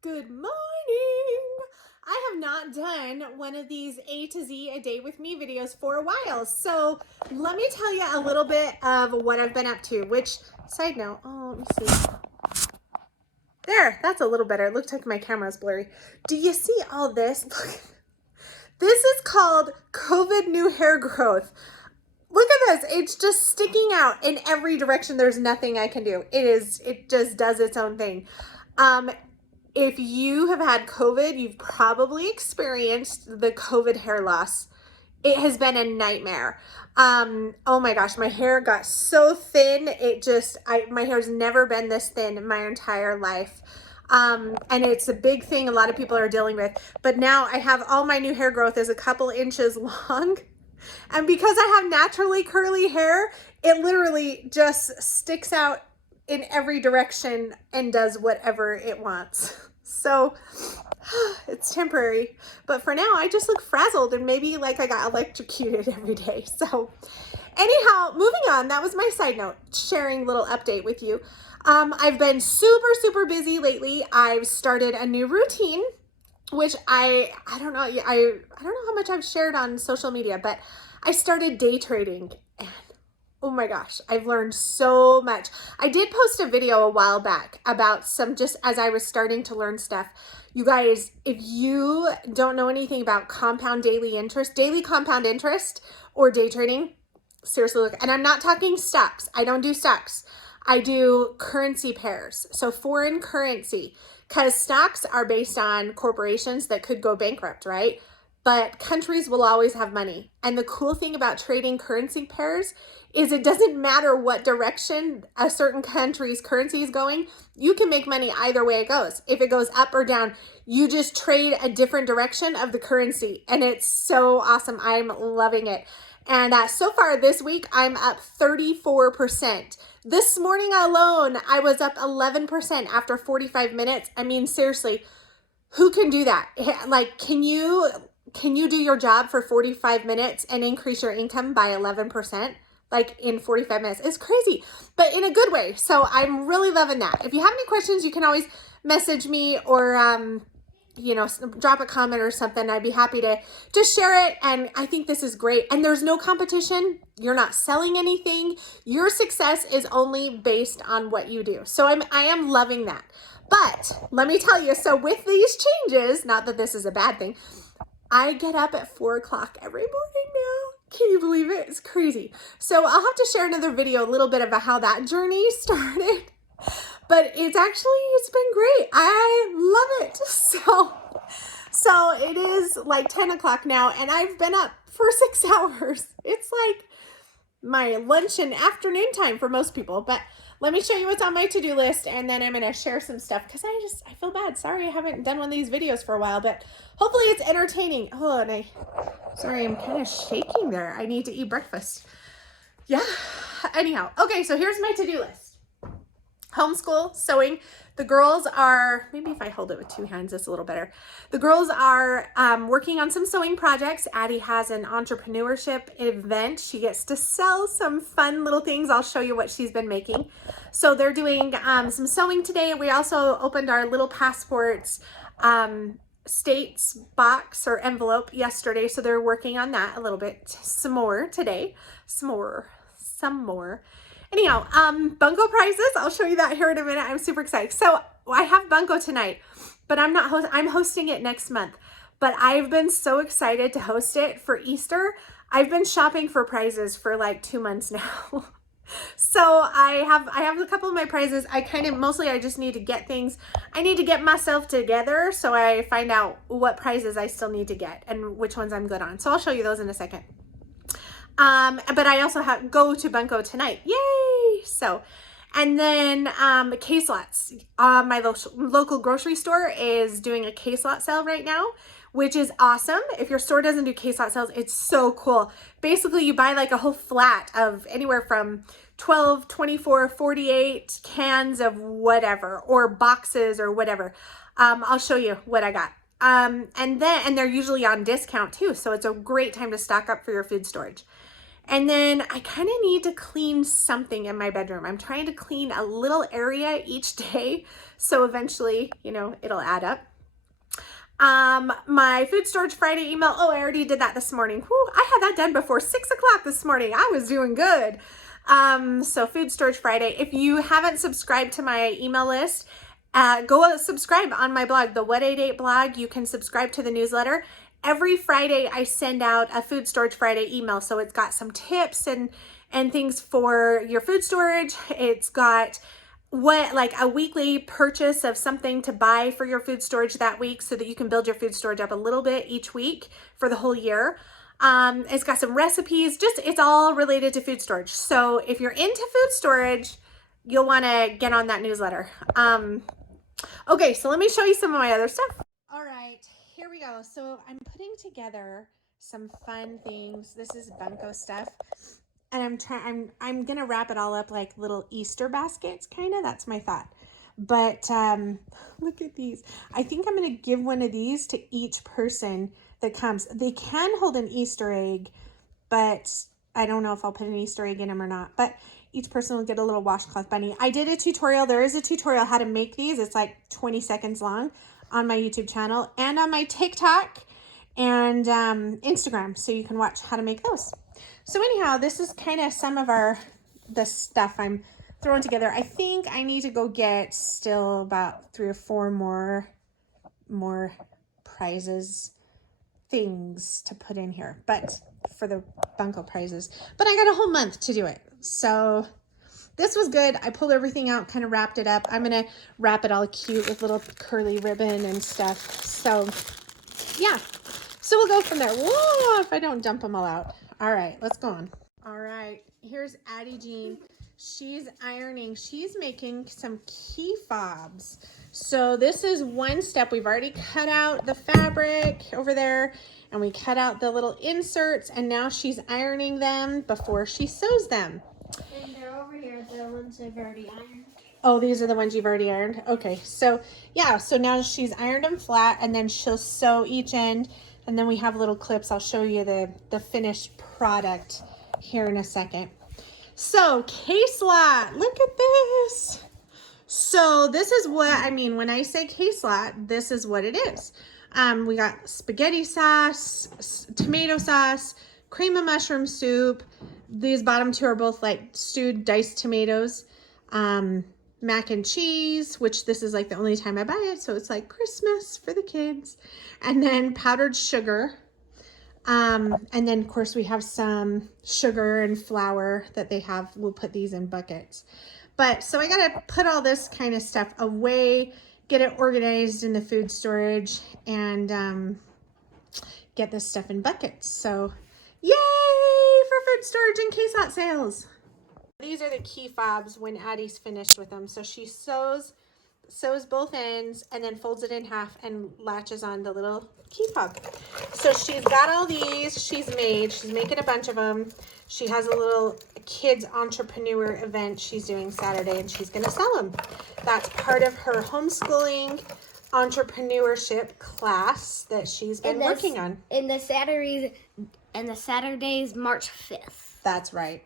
Good morning. I have not done one of these A to Z a day with me videos for a while. So let me tell you a little bit of what I've been up to, which side note, let me see. There, that's a little better. It looks like my camera's blurry. Do you see all this? Look, this is called COVID new hair growth. Look at this. It's just sticking out in every direction. There's nothing I can do. It just does its own thing. If you have had COVID, you've probably experienced the COVID hair loss. It has been a nightmare. Oh my gosh, my hair got so thin. My hair's never been this thin in my entire life. And it's a big thing a lot of people are dealing with. But now I have all my new hair growth is a couple inches long. And because I have naturally curly hair, it literally just sticks out in every direction and does whatever it wants. So it's temporary, but for now I just look frazzled and maybe like I got electrocuted every day. So anyhow, moving on, that was my side note, sharing a little update with you. I've been super busy lately. I've started a new routine, which I don't know, I don't know how much I've shared on social media, but I started day trading. Oh my gosh, I've learned so much. I did post a video a while back about some, just as I was starting to learn stuff. You guys, if you don't know anything about daily compound interest or day trading, seriously look, and I'm not talking stocks. I don't do stocks. I do currency pairs. So foreign currency, because stocks are based on corporations that could go bankrupt, right? But countries will always have money. And the cool thing about trading currency pairs is it doesn't matter what direction a certain country's currency is going. You can make money either way it goes. If it goes up or down, you just trade a different direction of the currency. And it's so awesome. I'm loving it. And so far this week, I'm up 34%. This morning alone, I was up 11% after 45 minutes. I mean, seriously, who can do that? Like, can you do your job for 45 minutes and increase your income by 11%? Like in 45 minutes. It's crazy, but in a good way. So I'm really loving that. If you have any questions, you can always message me or, drop a comment or something. I'd be happy to just share it. And I think this is great. And there's no competition. You're not selling anything. Your success is only based on what you do. So I am loving that. But let me tell you, so with these changes, not that this is a bad thing, I get up at 4 o'clock every morning now. Can you believe it? It's crazy. So I'll have to share another video, a little bit about how that journey started. But it's been great. I love it. So it is like 10 o'clock now and I've been up for 6 hours. It's like my lunch and afternoon time for most people. But let me show you what's on my to-do list and then I'm going to share some stuff because I feel bad. Sorry I haven't done one of these videos for a while, but hopefully it's entertaining. Oh, and sorry, I'm kind of shaking there. I need to eat breakfast. Yeah. Anyhow, okay, so here's my to-do list. Homeschool, sewing. The girls are, maybe if I hold it with 2 hands, it's a little better. The girls are working on some sewing projects. Addie has an entrepreneurship event. She gets to sell some fun little things. I'll show you what she's been making. So they're doing some sewing today. We also opened our little passports states box or envelope yesterday. So they're working on that a little bit some more today. Some more. Anyhow, Bunco prizes. I'll show you that here in a minute. I'm super excited. So I have Bunco tonight, but I'm hosting it next month. But I've been so excited to host it for Easter. I've been shopping for prizes for like 2 months now. So I have a couple of my prizes. I just need to get things. I need to get myself together so I find out what prizes I still need to get and which ones I'm good on. So I'll show you those in a second. But I also go to Bunco tonight. Yay! So, and then Caslots. My local grocery store is doing a Caselot sale right now, which is awesome. If your store doesn't do Caselot sales, it's so cool. Basically, you buy like a whole flat of anywhere from 12, 24, 48 cans of whatever, or boxes or whatever. I'll show you what I got. And they're usually on discount too. So it's a great time to stock up for your food storage. And then I kind of need to clean something in my bedroom. I'm trying to clean a little area each day. So eventually, you know, it'll add up. My food storage Friday email. Oh, I already did that this morning. Whew, I had that done before 6 o'clock this morning. I was doing good. So food storage Friday. If you haven't subscribed to my email list, go subscribe on my blog, the What I Date blog. You can subscribe to the newsletter. Every Friday I send out a food storage Friday email. So it's got some tips and things for your food storage. It's got like a weekly purchase of something to buy for your food storage that week so that you can build your food storage up a little bit each week for the whole year. It's got some recipes, it's all related to food storage. So if you're into food storage, you'll want to get on that newsletter. Okay, so let me show you some of my other stuff. All right, here we go. So I'm putting together some fun things. This is Bunco stuff. And I'm gonna wrap it all up like little Easter baskets, kind of. That's my thought. But look at these. I think I'm gonna give one of these to each person that comes. They can hold an Easter egg, but I don't know if I'll put an Easter egg in them or not. But each person will get a little washcloth bunny. I did a tutorial. There is a tutorial how to make these. It's like 20 seconds long on my YouTube channel and on my TikTok and Instagram. So you can watch how to make those. So anyhow, this is kind of some of the stuff I'm throwing together. I think I need to go get still about 3 or 4 more prizes things to put in here, but for the Bunco prizes. But I got a whole month to do it. So this was good. I pulled everything out, kind of wrapped it up. I'm going to wrap it all cute with little curly ribbon and stuff. So yeah. So we'll go from there. Whoa, if I don't dump them all out. All right, let's go on. All right, here's Addie Jean. She's ironing. She's making some key fobs. So this is one step. We've already cut out the fabric over there and we cut out the little inserts and now she's ironing them before she sews them. And they're over here, the ones I've already ironed. Oh, these are the ones you've already ironed? Okay, so yeah, so now she's ironed them flat and then she'll sew each end. And then we have little clips. I'll show you the finished product here in a second. So Caselot, look at this. So this is what I mean when I say Caselot, this is what it is. We got spaghetti sauce, tomato sauce, cream of mushroom soup. These bottom two are both like stewed diced tomatoes. Mac and cheese, which this is like the only time I buy it, so it's like Christmas for the kids. And then powdered sugar. And then of course we have some sugar and flour that they have. We'll put these in buckets. But so I gotta put all this kind of stuff away, get it organized in the food storage, and get this stuff in buckets. So yay for food storage and Caselot sales. These are the key fobs when Addie's finished with them. So she sews both ends and then folds it in half and latches on the little key fob. So she's got all these she's making a bunch of them. She has a little kids entrepreneur event she's doing Saturday and she's gonna sell them. That's part of her homeschooling entrepreneurship class that she's been working on. And the Saturday's March 5th. That's right.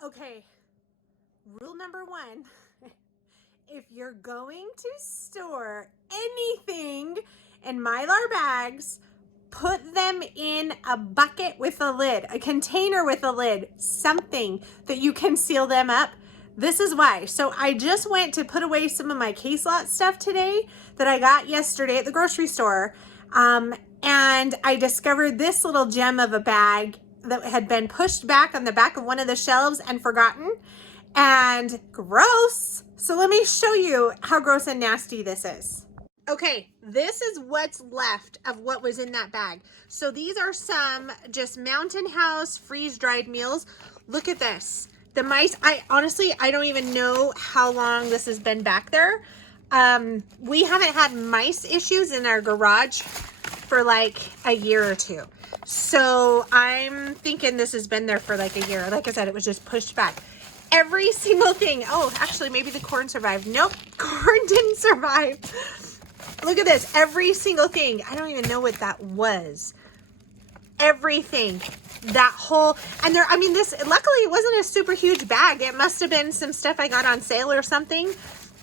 Okay, rule number 1, if you're going to store anything in Mylar bags, put them in a bucket with a lid, a container with a lid, something that you can seal them up. This is why. So I just went to put away some of my Caselot stuff today that I got yesterday at the grocery store. And I discovered this little gem of a bag that had been pushed back on the back of one of the shelves and forgotten, and gross. So let me show you how gross and nasty this is. Okay, this is what's left of what was in that bag. So these are some just Mountain House freeze-dried meals. Look at this. The mice, I don't even know how long this has been back there. We haven't had mice issues in our garage for like a year or two. So I'm thinking this has been there for like a year. Like I said, it was just pushed back. Every single thing. Oh, actually, maybe the corn survived. Nope, corn didn't survive. Look at this. Every single thing. I don't even know what that was. everything. That whole, and there, I mean, this, luckily it wasn't a super huge bag. It must have been some stuff I got on sale or something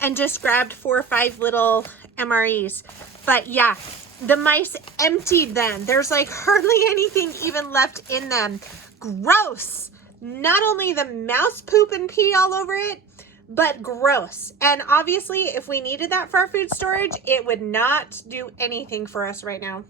and just grabbed 4 or 5 little MREs. But yeah, the mice emptied them. There's like hardly anything even left in them. Gross. Not only the mouse poop and pee all over it, but gross. And obviously if we needed that for our food storage, it would not do anything for us right now.